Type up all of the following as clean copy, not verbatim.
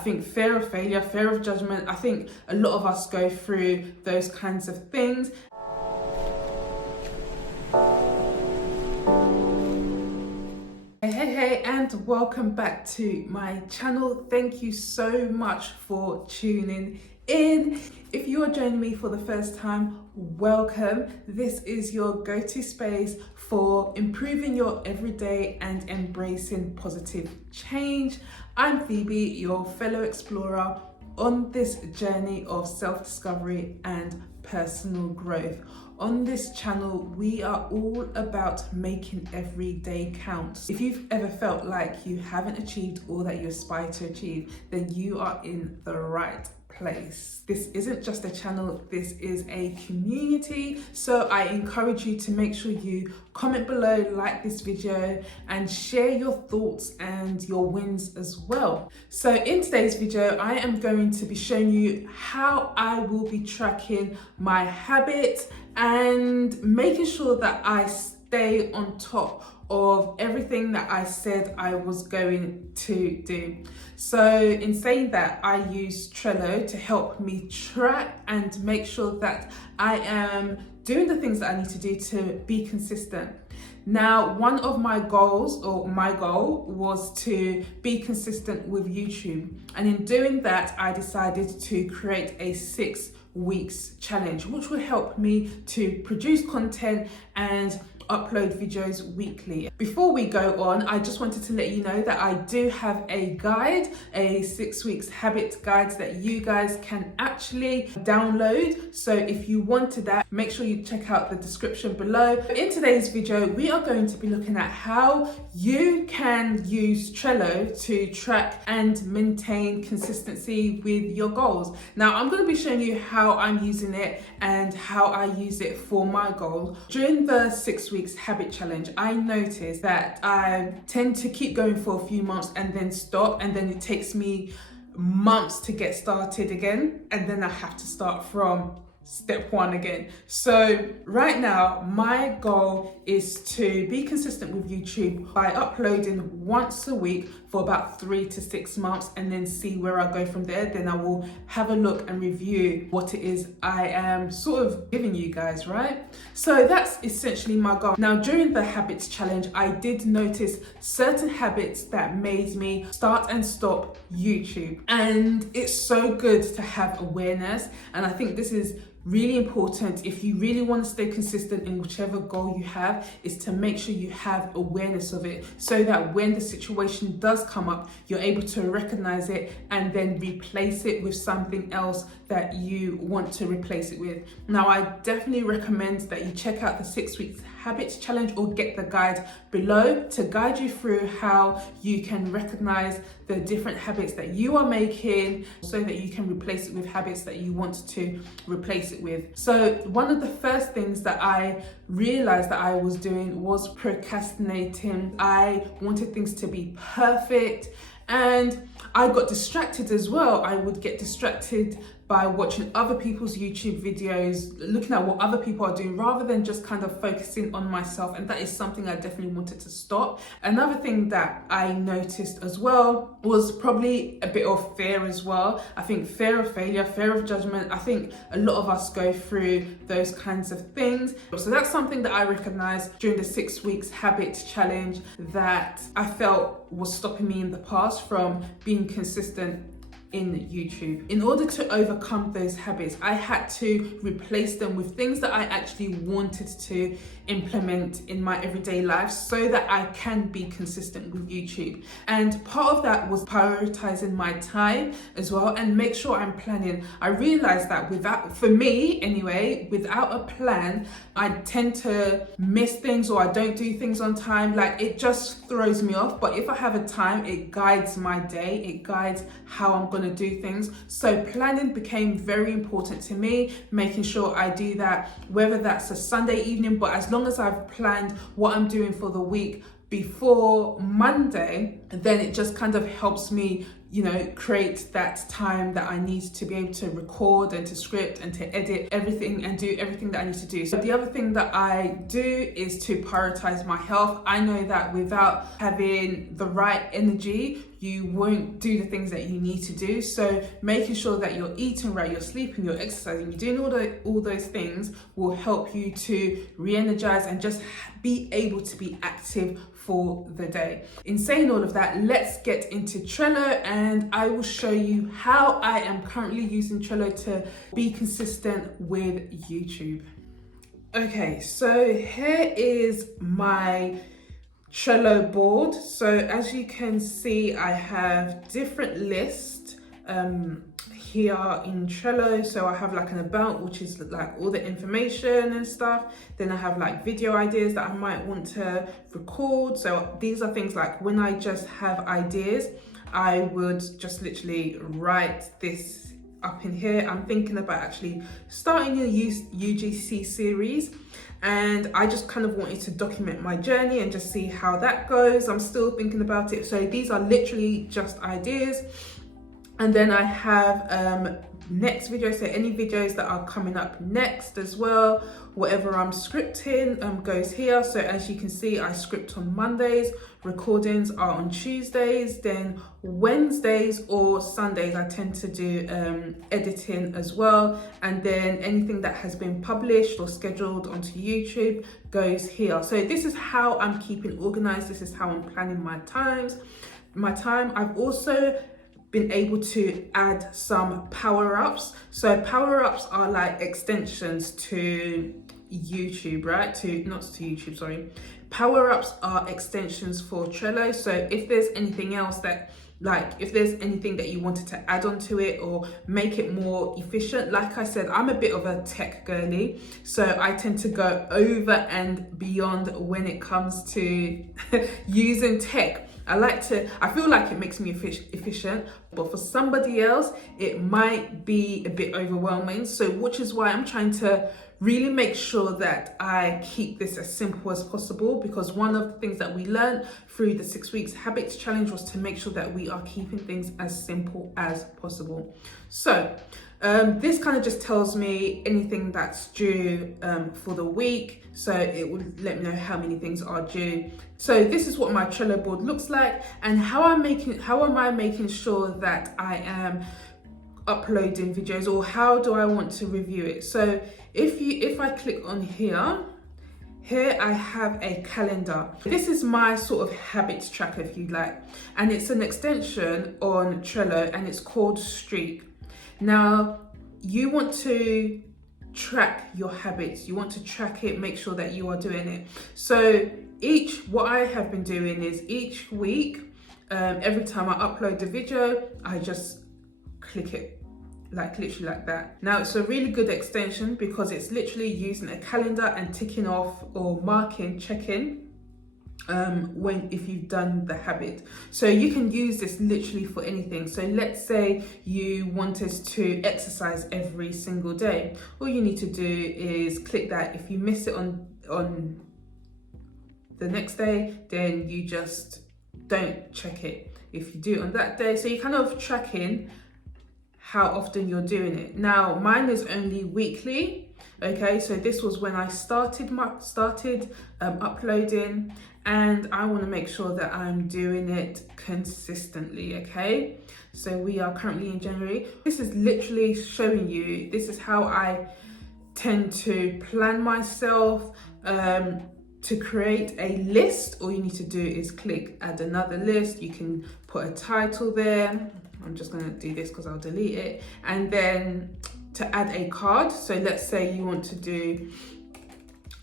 think fear of failure, fear of judgment, I think a lot of us go through those kinds of things. Hey, and welcome back to my channel. Thank you so much for tuning in. If you are joining me for the first time, welcome. This is your go-to space for improving your everyday and embracing positive change. I'm Phoebe, your fellow explorer on this journey of self-discovery and personal growth. On this channel, we are all about making every day count. If you've ever felt like you haven't achieved all that you aspire to achieve, then you are in the right place. This isn't just a channel, this is a community. So I encourage you to make sure you comment below, like this video, and share your thoughts and your wins as well. So in today's video, I am going to be showing you how I will be tracking my habits and making sure that I stay on top of everything that I said I was going to do. So in saying that, I use Trello to help me track and make sure that I am doing the things that I need to do to be consistent. Now, one of my goals, or my goal, was to be consistent with YouTube. And in doing that, I decided to create a 6 weeks challenge, which will help me to produce content and upload videos weekly. Before we go on, I just wanted to let you know that I do have a guide, a 6 weeks habit guide that you guys can actually download. So if you wanted that, make sure you check out the description below. In today's video, we are going to be looking at how you can use Trello to track and maintain consistency with your goals. Now, I'm going to be showing you how I'm using it and how I use it for my goals. During the 6 weeks habit challenge, I noticed that I tend to keep going for a few months and then stop, and then it takes me months to get started again, and then I have to start from step 1 again. So right now, my goal is to be consistent with YouTube by uploading once a week for about 3 to 6 months, and then see where I go from there. Then I will have a look and review what it is I am sort of giving you guys, right? So that's essentially my goal. Now, during the habits challenge, I did notice certain habits that made me start and stop YouTube. And it's so good to have awareness. And I think this is really important if you really want to stay consistent in whichever goal you have, is to make sure you have awareness of it, so that when the situation does come up, you're able to recognize it and then replace it with something else that you want to replace it with. Now, I definitely recommend that you check out the 6 weeks habits challenge or get the guide below to guide you through how you can recognize the different habits that you are making, so that you can replace it with habits that you want to replace it with. So one of the first things that I realized that I was doing was procrastinating. I wanted things to be perfect, and I got distracted as well. I would get distracted by watching other people's YouTube videos, looking at what other people are doing, rather than just kind of focusing on myself. And that is something I definitely wanted to stop. Another thing that I noticed as well was probably a bit of fear as well. I think fear of failure, fear of judgment. I think a lot of us go through those kinds of things. So that's something that I recognized during the 6 weeks habit challenge that I felt was stopping me in the past from being consistent in YouTube. In order to overcome those habits, I had to replace them with things that I actually wanted to implement in my everyday life, so that I can be consistent with YouTube. And part of that was prioritizing my time as well, and make sure I'm planning. I realized that for me anyway, without a plan, I tend to miss things, or I don't do things on time. Like, it just throws me off. But if I have a time, it guides my day, it guides how I'm going to do things. So planning became very important to me, making sure I do that, whether that's a Sunday evening, but as long as I've planned what I'm doing for the week before Monday, then it just kind of helps me create that time that I need to be able to record and to script and to edit everything and do everything that I need to do. So the other thing that I do is to prioritize my health. I know that without having the right energy, you won't do the things that you need to do. So making sure that you're eating right, you're sleeping, you're exercising, you're doing all those things will help you to re-energize and just be able to be active for the day. In saying all of that, let's get into Trello, and I will show you how I am currently using Trello to be consistent with YouTube. Okay, so here is my Trello board. So as you can see, I have different lists here in Trello. So I have like an about, which is like all the information and stuff. Then I have like video ideas that I might want to record. So these are things like when I just have ideas, I would just literally write this up in here. I'm thinking about actually starting a UGC series, and I just kind of wanted to document my journey and just see how that goes. I'm still thinking about it. So these are literally just ideas. And then I have next videos, so any videos that are coming up next as well. Whatever I'm scripting goes here. So as you can see, I script on Mondays, recordings are on Tuesdays, then Wednesdays or Sundays I tend to do editing as well. And then anything that has been published or scheduled onto YouTube goes here. So this is how I'm keeping organized. This is how I'm planning my time. I've also been able to add some power-ups. So power-ups are like extensions to YouTube, right? Not to YouTube, sorry. Power-ups are extensions for Trello. So if there's anything else that, like if there's anything that you wanted to add onto it or make it more efficient, like I said, I'm a bit of a tech girly, so I tend to go over and beyond when it comes to using tech. I feel like it makes me efficient, but for somebody else, it might be a bit overwhelming. So which is why I'm trying to really make sure that I keep this as simple as possible, because one of the things that we learned through the 6 weeks habits challenge was to make sure that we are keeping things as simple as possible. So this kind of just tells me anything that's due for the week. So it will let me know how many things are due. So this is what my Trello board looks like, and how am I making sure that I am uploading videos, or how do I want to review it? So if I click on here I have a calendar. This is my sort of habits tracker, if you like, and it's an extension on Trello, and it's called Streak. Now you want to track your habits, you want to track it, make sure that you are doing it. So what I have been doing is each week, every time I upload a video, I just click it, like literally like that. Now it's a really good extension because it's literally using a calendar and ticking off or checking if you've done the habit. So you can use this literally for anything. So let's say you wanted to exercise every single day. All you need to do is click that. If you miss it on the next day, then you just don't check it. If you do it on that day, so you're kind of tracking how often you're doing it. Now mine is only weekly. Okay, so this was when I started uploading, and I want to make sure that I'm doing it consistently. Okay, so we are currently in January. This is literally showing you, this is how I tend to plan myself. To create a list, all you need to do is click add another list. You can put a title there. I'm just going to do this because I'll delete it. And then to add a card, so let's say you want to do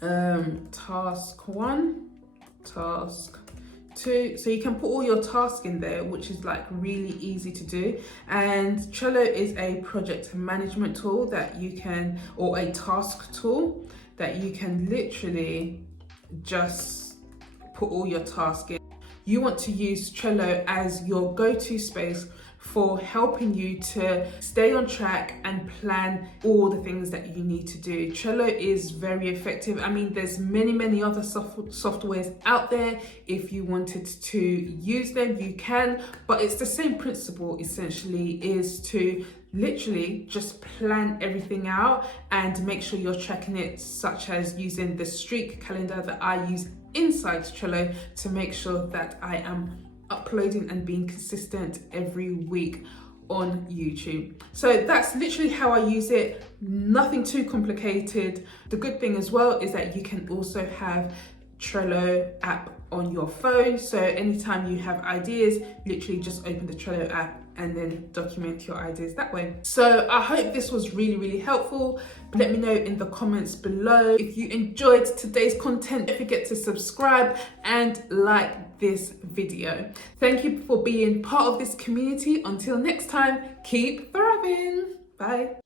task 1, task 2, so you can put all your tasks in there, which is like really easy to do. And Trello is a project management tool that you can, or a task tool that you can literally just put all your tasks in. You want to use Trello as your go-to space for helping you to stay on track and plan all the things that you need to do. Trello is very effective. I mean, there's many other softwares out there. If you wanted to use them, you can, but it's the same principle essentially, is to literally just plan everything out and make sure you're tracking it, such as using the streak calendar that I use inside Trello to make sure that I am uploading and being consistent every week on YouTube. So that's literally how I use it. Nothing too complicated. The good thing as well is that you can also have Trello app on your phone, so anytime you have ideas, literally just open the Trello app and then document your ideas that way. So I hope this was really helpful. Let me know in the comments below if you enjoyed today's content. Don't forget to subscribe and like this video. Thank you for being part of this community. Until next time, keep thriving. Bye.